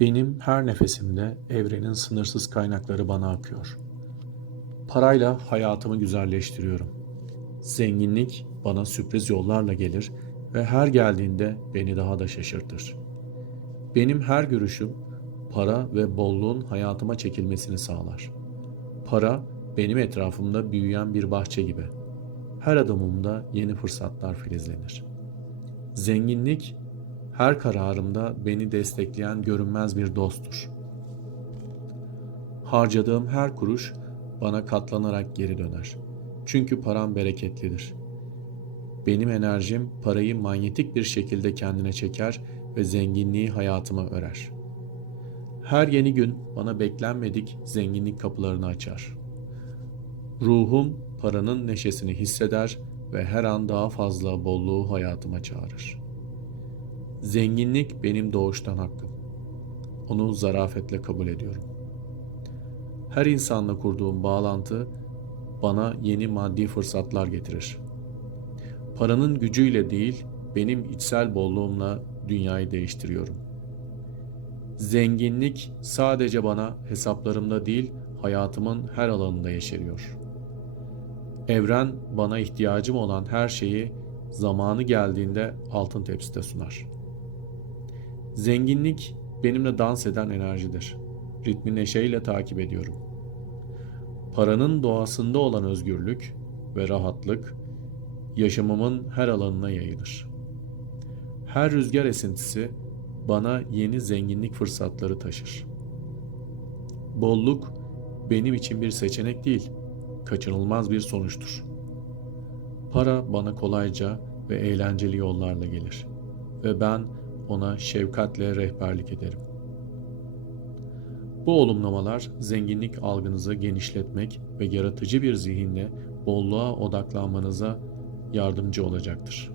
Benim her nefesimde evrenin sınırsız kaynakları bana akıyor. Parayla hayatımı güzelleştiriyorum. Zenginlik bana sürpriz yollarla gelir ve her geldiğinde beni daha da şaşırtır. Benim her görüşüm para ve bolluğun hayatıma çekilmesini sağlar. Para benim etrafımda büyüyen bir bahçe gibi. Her adımımda yeni fırsatlar filizlenir. Zenginlik her kararımda beni destekleyen görünmez bir dosttur. Harcadığım her kuruş bana katlanarak geri döner. Çünkü param bereketlidir. Benim enerjim parayı manyetik bir şekilde kendine çeker ve zenginliği hayatıma örer. Her yeni gün bana beklenmedik zenginlik kapılarını açar. Ruhum paranın neşesini hisseder ve her an daha fazla bolluğu hayatıma çağırır. Zenginlik benim doğuştan hakkım. Onu zarafetle kabul ediyorum. Her insanla kurduğum bağlantı bana yeni maddi fırsatlar getirir. Paranın gücüyle değil, benim içsel bolluğumla dünyayı değiştiriyorum. Zenginlik sadece bana hesaplarımda değil, hayatımın her alanında yeşeriyor. Evren bana ihtiyacım olan her şeyi zamanı geldiğinde altın tepside sunar. Zenginlik benimle dans eden enerjidir. Ritmi neşeyle takip ediyorum. Paranın doğasında olan özgürlük ve rahatlık yaşamımın her alanına yayılır. Her rüzgar esintisi bana yeni zenginlik fırsatları taşır. Bolluk benim için bir seçenek değil, kaçınılmaz bir sonuçtur. Para bana kolayca ve eğlenceli yollarla gelir ve ben ona şefkatle rehberlik ederim. Bu olumlamalar zenginlik algınızı genişletmek ve yaratıcı bir zihinle bolluğa odaklanmanıza yardımcı olacaktır.